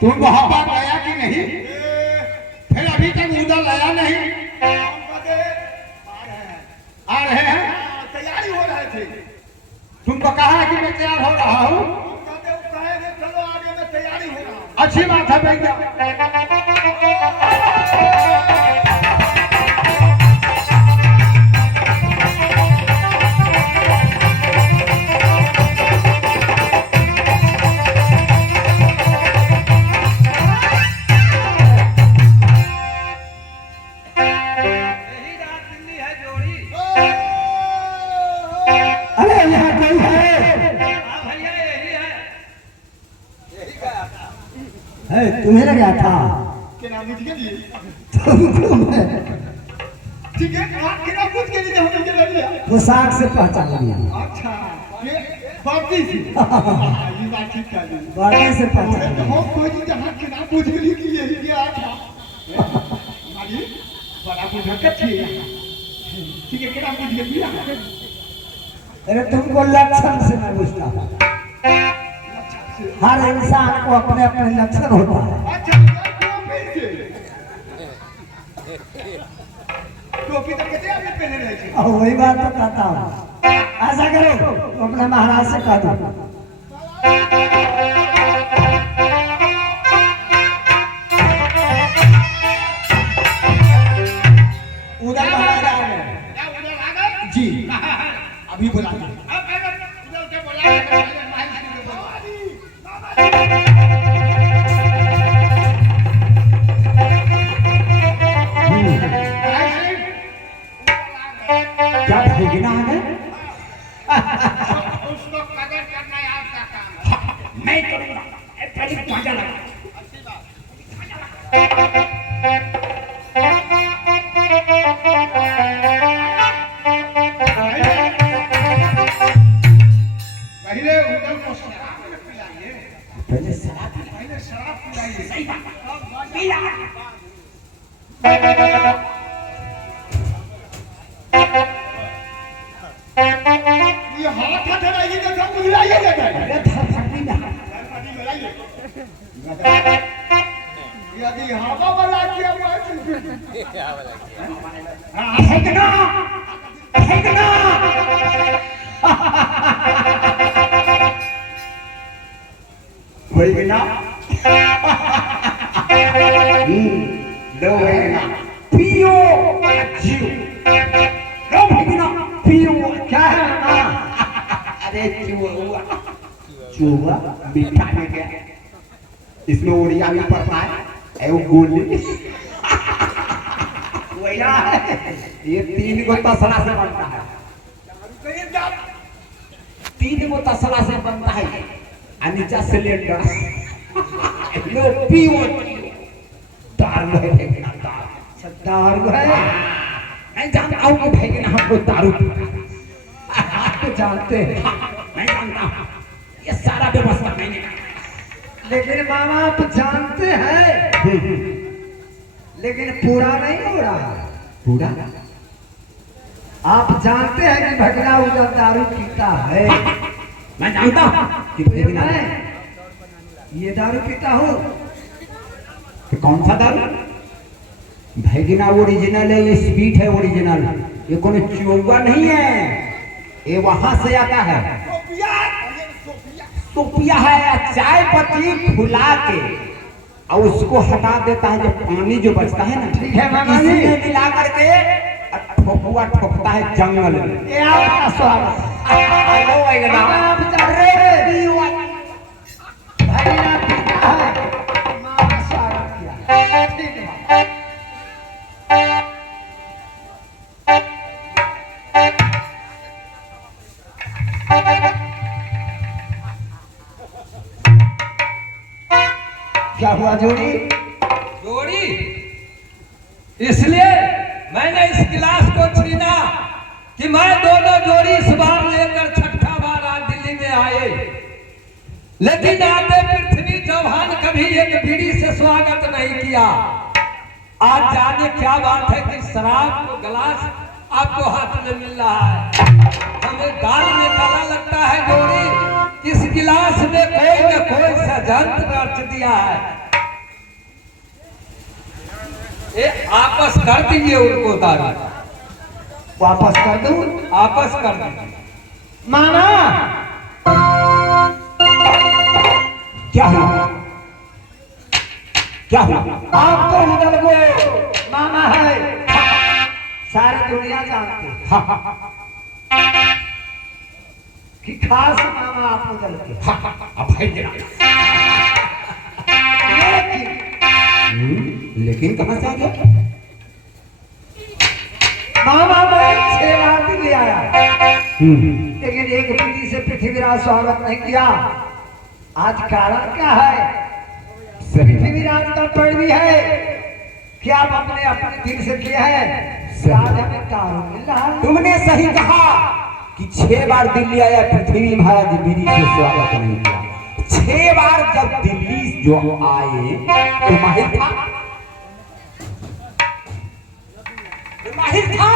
तुम वहां पर गया कि नहीं? फिर अभी तक उधर लाया नहीं? आ रहे हैं? तैयारी हो रहे थे। तुमको कहा कि मैं तैयार हो रहा हूँ। चलो आगे मैं तैयारी हो रहा हूँ। अच्छी बात है भैया। तुम्हें लगा था के नाम मुझे लिए तुमको मैं ठीक है आप के नाम पूछ के लिए हमने के लिया पोशाक से पहचान लिया। अच्छा ये बाती थी ये बात ठीक है बाती से पहचान लिया। हम कोई चीज हाथ के नाम पूछ के लिए कि यही क्या था माली बड़ा बुझाकर थी ठीक है के नाम पूछ के लिया। अरे तुमको लक्षण से मैं पूछता हूँ। हर इंसान को अपने अपने लक्षण होता है। टोपी तो कितने आदमी पहने रहे थे। और वही बात तो कहता हूँ। ऐसा करो तो अपने महाराज से कह दो। उधर महाराज आ गए जी। अभी बुला क्या भेजना है? उसको कदर करना आपका काम है। मैं करूंगा। पहले ध्वजा लगा। पहले उधर को शराब में पिलाइए। पहले शराब पहले शराब पिलाइए। सही बात। पिला। ये हाथ हटाइए जैसा बुलाइए जाता है अरे धरफड़ी ना यदि हवा वाला किया फेंकना फेंकना। भेजना। दो भेजना। पियो जियो। लो भेजना पियो। क्या है ना? अरे चूहा। चूहा मीठा में क्या? इसमें उड़िया भी पड़ता है। वो गोली। वैया है। ये 3 गो तसला से बनता है। 3 गो तसला से बनता है। नीचा सिलेंडर। लो पियो। दारू है फेंकना दारू। दारू है। नहीं जानता हूँ कि फेंकना हमको दारू। आप तो जानते हैं। नहीं जानता हूँ। ये सारा व्यवस्था मैंने करा। लेकिन मामा आप जानते हैं। लेकिन पूरा नहीं हो रहा। पूरा आप जानते हैं कि भगना उधर दारू पीता है। मैं जानता हूँ कि फेंकना मैं ये दारू पीता हूँ। कि कौन सा दारू? भैगिना ओरिजिनल है। ये स्वीट है ओरिजिनल। ये कोई चौवा नहीं है। ये वहां से आता है। सोपिया है। चाय पत्ती फुला के और उसको हटा देता है। जो पानी जो बचता है ना, ठीक है मामा जी। इसमें मिला करके ठोकुआ ठोकता है जंगल में। ये आपका स्वागत। हेलो भैगिना। मामा आप जानते हैं। भगना पीता है। मामा स्वागत किया। ठीक है। क्या हुआ जोड़ी? जोड़ी इसलिए मैंने इस गिलास को छीना कि मैं दोनों जोड़ी इस बार लेकर छठा बार आज दिल्ली में आए। लेकिन आते पृथ्वी चौहान कभी एक बीड़ी से स्वागत नहीं किया। आज जाने क्या बात है कि शराब को गिलास आपको हाथ में मिल रहा है। हमें दाल में काला लगता है जोड़ी। इस गिलास में कोई न कोई षड्यंत्र रच दिया है। ये आपस कर दीजिए उनको दारू, वापस कर दूं? आपस कर दीजिए। मामा क्या हुआ? क्या हुआ? आप तो उधर को मामा है, सारी दुनिया जानती है हाँ, हाँ, कि खास मामा आप उधर के। अब भाई जरा। लेकिन कहाँ से आ गया? मामा मैं 6 बार दिल्ली आया, लेकिन एक विधि से पृथ्वीराज स्वागत नहीं किया। आज कारण क्या है? सही पृथ्वीराज का पैरवी है कि आप अपने अपने दिल से किए हैं। सही। आज हमें दारू मिल रहा है। तुमने सही कहा कि 6 बार दिल्ली आया, पृथ्वी महाराज विधि से स्वागत नहीं किया। 6 बार जब दिल्ली जो आए तो माहिर था, माहिर था।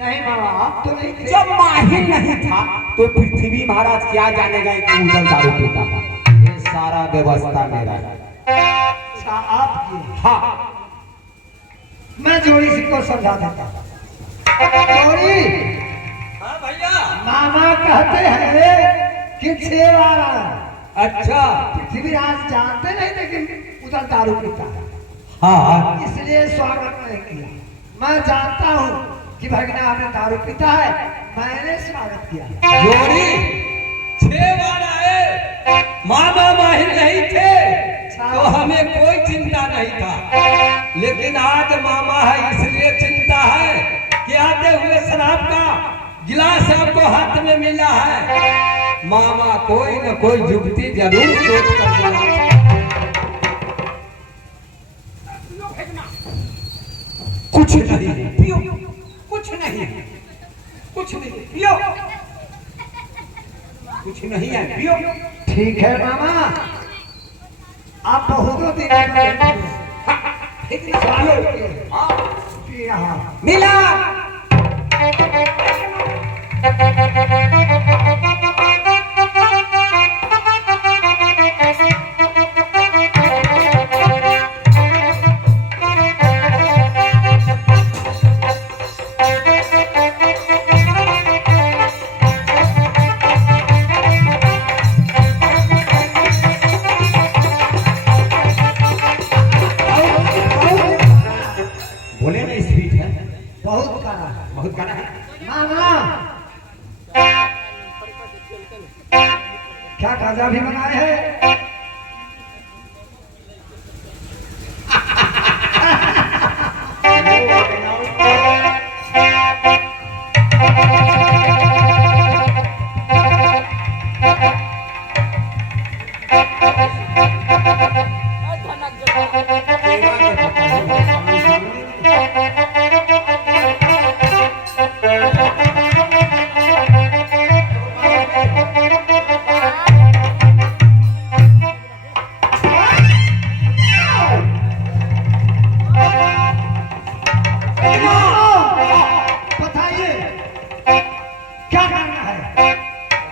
नहीं मामा आप तो नहीं थे। जब माहिर नहीं था तो पृथ्वी महाराज क्या जानेगा कि उधर दारू पीता था? ये सारा व्यवस्था मेरा है। अच्छा आप किए। हाँ, मैं जोड़ी सिंह को समझा देता हूँ। जोड़ी हाँ भैया। मामा कहते हैं कि 6 बार आया। अच्छा। पृथ्वीराज जानते नहीं लेकिन उधर दारू पीता है, हाँ, इसलिए स्वागत नहीं किया। मैं जानता हूँ कि भगना हमें दारू पीता है, मैंने स्वागत किया। जोड़ी 6 बार आए, मामा माहिर नहीं थे तो हमें कोई चिंता नहीं था, लेकिन आज मामा है इसलिए चिंता है कि आते हुए शराब का गिलास आपको हाथ में मिला है। मामा कोई न कोई जुगती जरूर सोच कर दिला। कुछ नहीं है, पियो। कुछ नहीं है, कुछ नहीं, पियो। कुछ नहीं है, पियो। ठीक है मामा, आप बहुत दिन पी रहा। मिला। बोले ना स्वीट है, बहुत करा है बहुत गाना है। मामा। क्या खाजा भी बनाए हैं?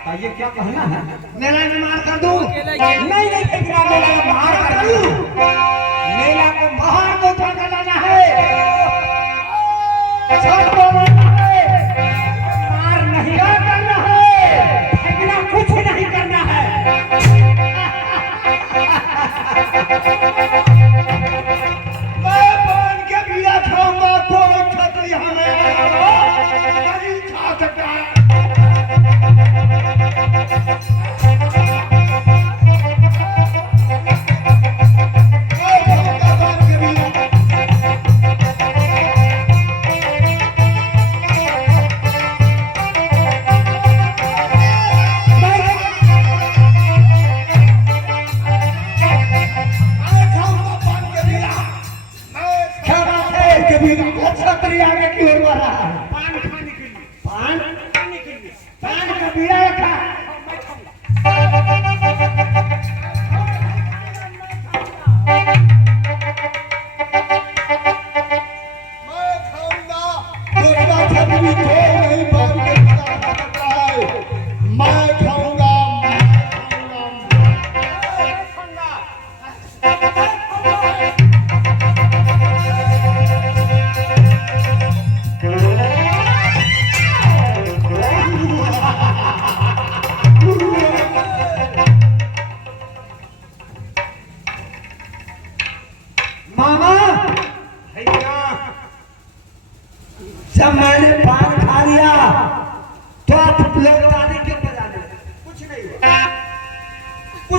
बताइए क्या कहना है? मेरा मार कर दूं? नहीं नहीं, फेंकना, मेला को मार कर दूं। मेला को बाहर को उठा लाना है, छत को मारना है, मार नहीं, क्या करना है? फेंकना, कुछ नहीं करना है। मैं पान के बिया खाऊंगा, कोई छतरी हमें नहीं खा सकता।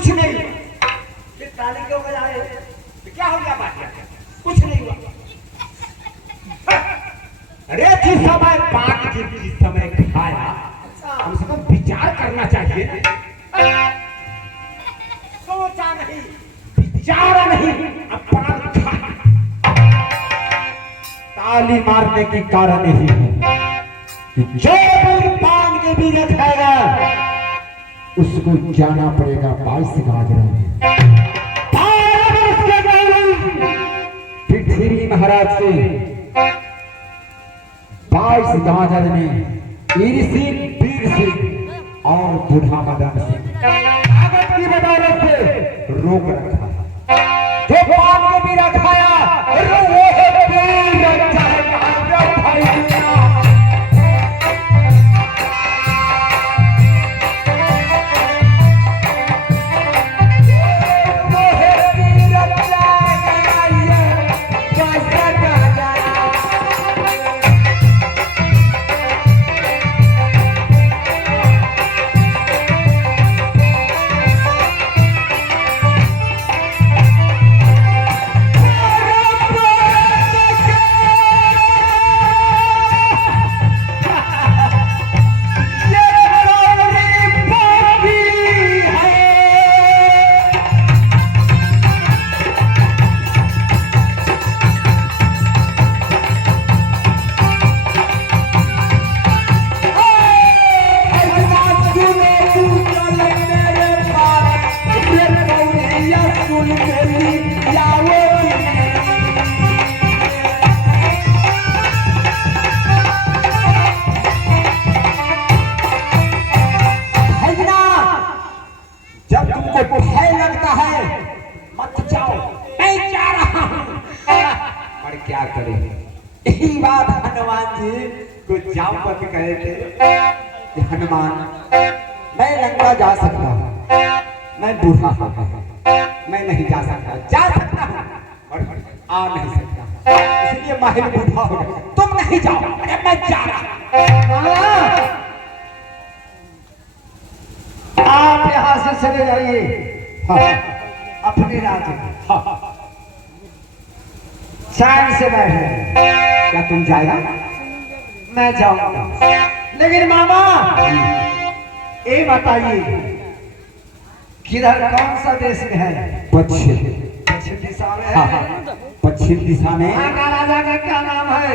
कुछ नहीं हुआ। फिर ताली क्यों बजाए? तो क्या हो गया बात? कुछ नहीं हुआ। अरे जिस समय पाक जिस समय खाया कम से कम विचार करना चाहिए। सोचा नहीं, विचार नहीं, अपराध खा। ताली मारने के कारण यही है कि जो भी पान के भी रखेगा उसको जाना पड़ेगा 22 गाजरा में। पृथ्वी महाराज से 22 गाजर में ईर्षि वीर सिंह और बूढ़ा मदन सिंह ताकत की बदौलत से रोक रखा। जो पान के भी रखाया वो है वीर रक्षा है। क्या करें? यही बात हनुमान जी को जामवंत कहे थे कि हनुमान मैं लंका जा सकता हूँ, मैं बूढ़ा हो गया, मैं नहीं जा सकता, जा सकता हूँ और आ नहीं सकता, इसलिए माहिर बूढ़ा हो गया, तुम नहीं जाओ। अरे मैं जा रहा। आप यहाँ से चले जाइए अपने राज्य में, चैन से बैठे। क्या तुम जाएगा? मैं जाऊंगा, लेकिन मामा ये बताइए किधर कौन सा देश में है? पश्चिम पश्चिम दिशा में हाँ, है। पश्चिम दिशा में वहाँ का राजा का क्या नाम है?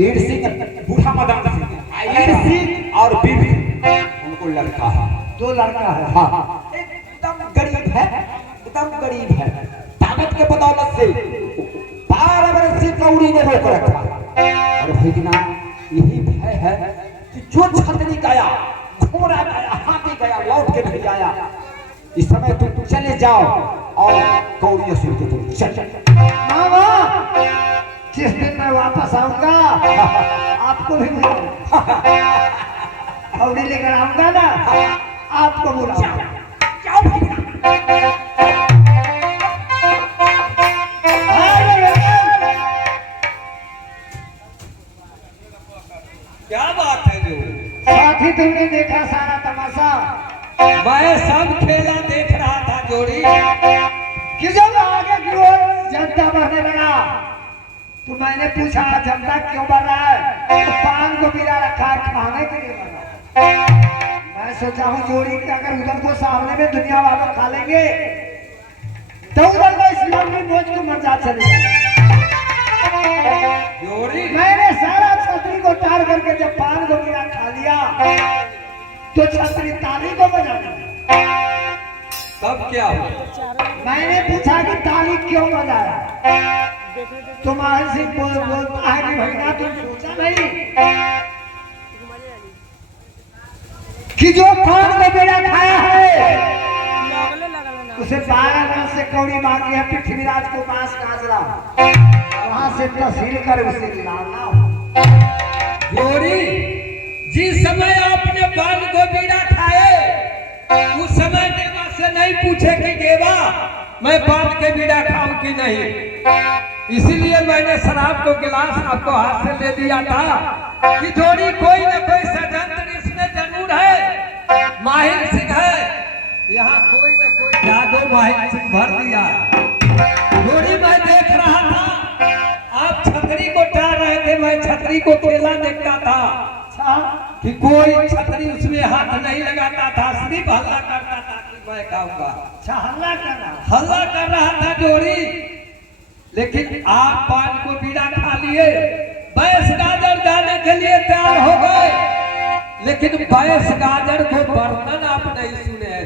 ईर सिंह, बूढ़ा मदन सिंह, ईर सिंह और वीर सिंह, उनको लड़का है, 2 लड़का है। हाँ, एकदम गरीब है, एकदम गरीब है, ताकत के बदौलत से 12 वर्ष से कौड़ी ने रोक रखा। और भैया यही भय है कि जो छतरी गया, घोड़ा गया, हाथी गया, लौट के नहीं आया, इस समय तुम चले जाओ और कौड़ी से तुम चल। मामा जिस दिन मैं वापस आऊंगा आपको भी कौड़ी लेकर आऊंगा ना, आपको बुलाऊंगा। जाओ भैया। क्या बात है जो साथी तुमने देखा सारा तमाशा? मैं सब खेला देख रहा था जोड़ी। कि जब आगे की ओर जनता बढ़ने लगा तो मैंने पूछा जनता क्यों बढ़ रहा है? तो पान को पीला रखा है, खाने के लिए बढ़ रहा है। मैं सोचा हूँ जोड़ी कि अगर उधर को सामने में दुनिया वालों खा लेंगे तो उधर को इस्लाम में बोझ को मर जा चले। जोड़ी मैंने सारा छतरी को टार करके जब पान को पीला खा लिया तो छतरी ताली को बजा दी। तब क्या हुआ? मैंने पूछा कि ताली क्यों बजाया? तो महल सिंह बोलता है कि भैया तुम सोचा नहीं कि जो पान को बेड़ा खाया है उसे 12 वर्ष से कौड़ी मांगी है पृथ्वीराज को पास काजरा, वहां से तहसील कर उसे लाना। जोड़ी जिस समय आपने पान को बीड़ा खाए उस समय देवा से नहीं पूछे कि देवा मैं पान के बीड़ा खाऊं कि नहीं, इसीलिए मैंने शराब को गिलास आपको हाथ से ले दिया था कि जोड़ी कोई न कोई षड्यंत्र इसमें जरूर है, माहिर सिंह है, यहाँ कोई न कोई जात माहिर से भर दिया। जोड़ी मैं देख रहा था, आप छतरी को टार रहे थे, मैं छतरी को खेला देखता था अच्छा कि कोई छतरी उसमें हाथ नहीं लगाता था, सिर्फ हल्ला करता था कि मैं खाऊंगा। अच्छा हल्ला करना हल्ला कर रहा था जोड़ी, लेकिन आप पान को बीड़ा खा लिए, बैस गाजर जाने के लिए तैयार हो गए, लेकिन बैस गाजर को वर्णन आप नहीं सुने हैं।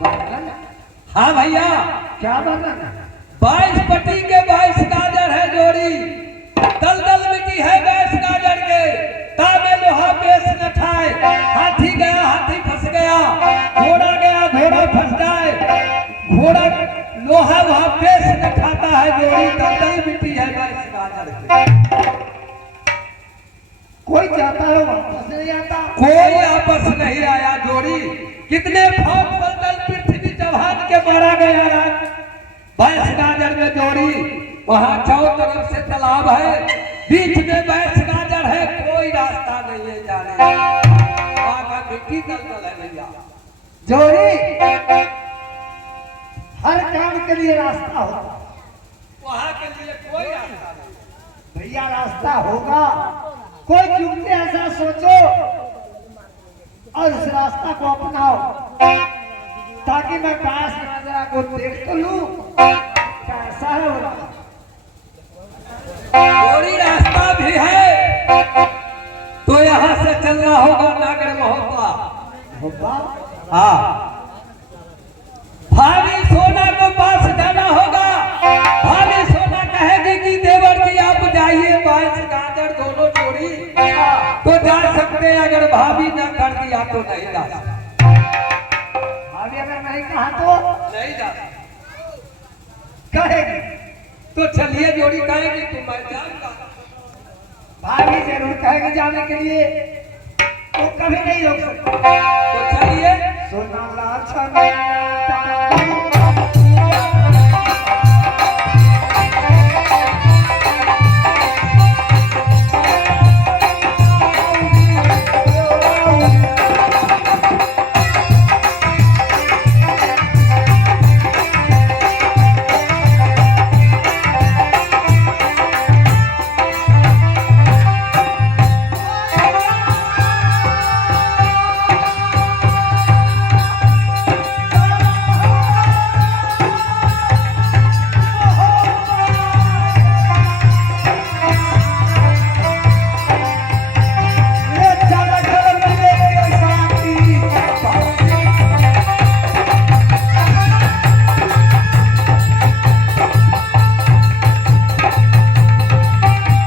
वर्णन? हाँ भैया, क्या वर्णन है? 22 पट्टी के 22 गाजर है जोड़ी, दलदल मिट्टी है 22 गाजर के, ताबे लोहा बेस न खाए, हाथी गया हाथी फंस गया, घोड़ा गया घोड़ा फंस जाए, घोड़ा लोहा वहां बेस न खाता है जोड़ी, दलदल मिट्टी है 22 गाजर के। कोई जाता है वापस नहीं आता। कोई आपस नहीं आया जोड़ी, कितने फौज बदल पृथ्वी चौहान के मारा गया रात 22 गाजर में जोड़ी, वहां चारों तरफ से तालाब है, बीच में 22 गाजर है, कोई रास्ता नहीं है जाने का, वहां का मिट्टी दलदल है भैया। जोड़ी हर काम के लिए रास्ता होगा, वहां के लिए कोई रास्ता नहीं। भैया रास्ता होगा, कोई चुपते ऐसा सोचो और इस रास्ता को अपनाओ, ताकि मैं 22 गाजरा को देख तो लूं कैसा है वो रास्ता। जोड़ी रास्ता भी है, तो यहाँ से चलना होगा नागर महोत्सव। होगा हाँ, भाभी सोना को पास जाना होगा, भाभी सोना कहेगी कि देवर जी आप जाइए 22 गाजर दोनों जोड़ी, तो जा सकते हैं, अगर भाभी न कर दिया तो नहीं जा सकते। अभी अगर नहीं कहा तो नहीं जा सकते, कहेगी, तो चलिए जोड़ी कहेगी तो मैं जाऊंगा। भाभी जरूर कहेगी जाने के लिए, तो कभी नहीं रोक सकते। तो चलिए सोना लाल छाना